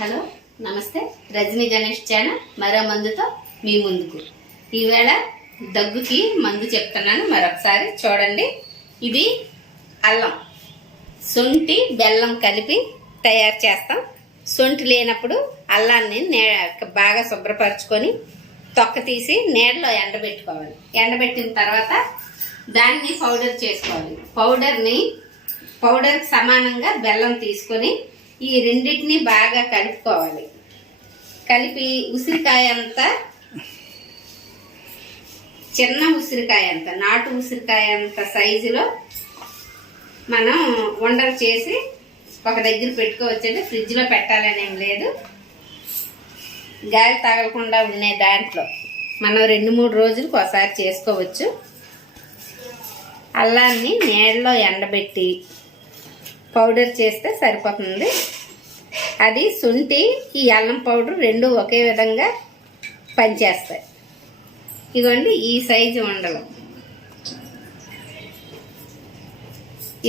Hello నమస్తే Rajani Ganesh channel మరో మందుతో మీ ముందుకు. ఈవేళ దగ్గుకి మందు చెప్తున్నాను, మరొకసారి చూడండి. ఇది అల్లం, శొంఠి, బెల్లం కలిపి తయారు చేస్తాం. శొంఠి లేనప్పుడు అల్లాన్ని బాగా శుభ్రపరచుకొని తొక్క తీసి నీడలో ఎండబెట్టుకోవాలి. ఎండబెట్టిన తర్వాత దాన్ని పౌడర్ చేసుకోవాలి. పౌడర్కి సమానంగా బెల్లం తీసుకొని ఈ రెండింటిని బాగా కలుపుకోవాలి. కలిపి ఉసిరికాయ అంతా, చిన్న ఉసిరికాయ అంత, నాటు ఉసిరికాయ అంత సైజులో మనం ఉండలు చేసి ఒక దగ్గర పెట్టుకోవచ్చండి. ఫ్రిడ్జ్లో పెట్టాలనేం లేదు. గాలి తగలకుండా ఉండే దాంట్లో మనం 2-3 రోజులకు ఒకసారి చేసుకోవచ్చు. అల్లాన్ని నీడలో ఎండబెట్టి పౌడర్ చేస్తే సరిపోతుంది. అది శొంఠి, ఈ అల్లం పౌడర్ రెండు ఒకే విధంగా పనిచేస్తాయి. ఇదిగోండి ఈ సైజు ఉండలు.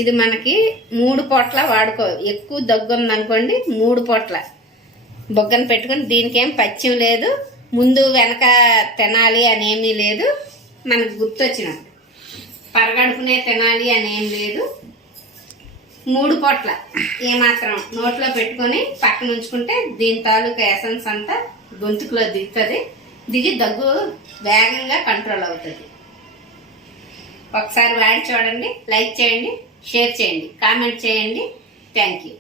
ఇది మనకి 3 పొట్ల వాడుకో. ఎక్కువ దగ్గు ఉందనుకోండి 3 పొట్ల బొగ్గన పెట్టుకుని, దీనికేం పచ్చిం లేదు, ముందు వెనక తినాలి అనేమీ లేదు. మనకు గుర్తొచ్చిన పరగడుపునే తినాలి అనేం లేదు. 3 పొట్ల ఏమాత్రం నోట్లో పెట్టుకొని పక్కన ఉంచుకుంటే దీని తాలూకా ఎసెన్స్ అంతా గొంతుకులో దిగి దగ్గు వేగంగా కంట్రోల్ అవుతుంది. ఒకసారి వాడి చూడండి. లైక్ చేయండి, షేర్ చేయండి, కామెంట్ చేయండి. Thank you.